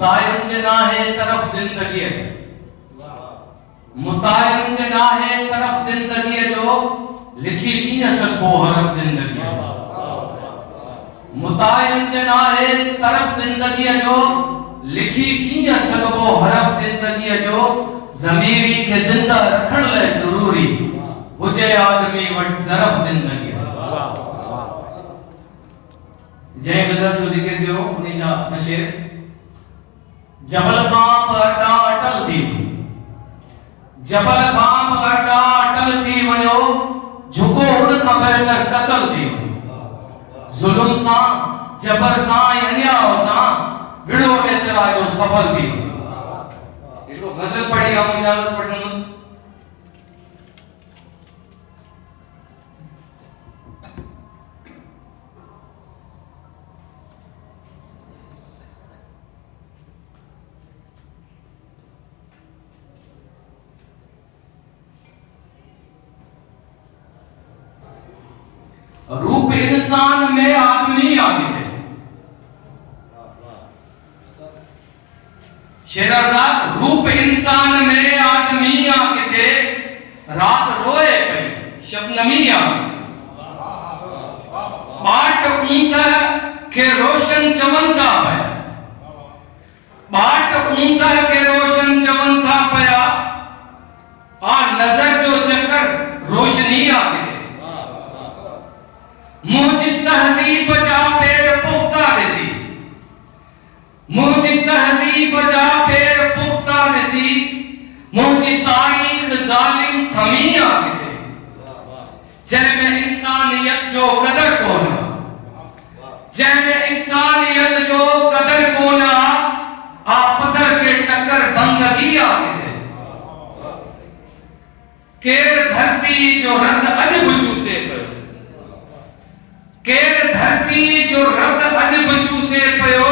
मुतायम जे नाहे तरफ जिंदगी मुतायम जे नाहे तरफ जिंदगी जो लिखी कीअं सघो हरफ जिंदगी मुतायम जे नाहे तरफ जिंदगी जो लिखी कीअं सघो हरफ जिंदगी जो ज़मीरी के जिंदा रखण लाइ ज़रूरी हुजे आदमी वटि ज़रफ जिंदगी जय गुजरात जो जिक्र कयो उन्हीं जा शेर जबल बाप अड्डा अटल थी जबल बाप अड्डा अटल थी वयो झुको उड़ का बेहतर कत्ल थी जुल्म सा जबर सा अन्याय सा विड़ो एतरा जो सफल थी इसको गजल पढ़ी हम इजाजत पढ़ने रूप इंसान में आदमी आगे थे शेराजाद रूप इंसान में आदमी आगे थे रात रोए पे शबनमी आगे बाट ऊंट के रोशन चमनता पया बाट ऊंट के रोशन चमनता पया आ नजर जो चक्कर रोशनी आगे मुझी तहजीब जा पेड़ पुख्ता दिसी मुझी तहजीब जा पेड़ पुख्ता दिसी मुझी तारीख जालिम थमी आगे जैमें इंसानियत जो कदर कोना जैमें इंसानियत जो कदर कोना आ पत्थर के टक्कर बंदगी आगे केर धरती जो रंग अजबजू से केर धरती जो रत अजबजू से पयो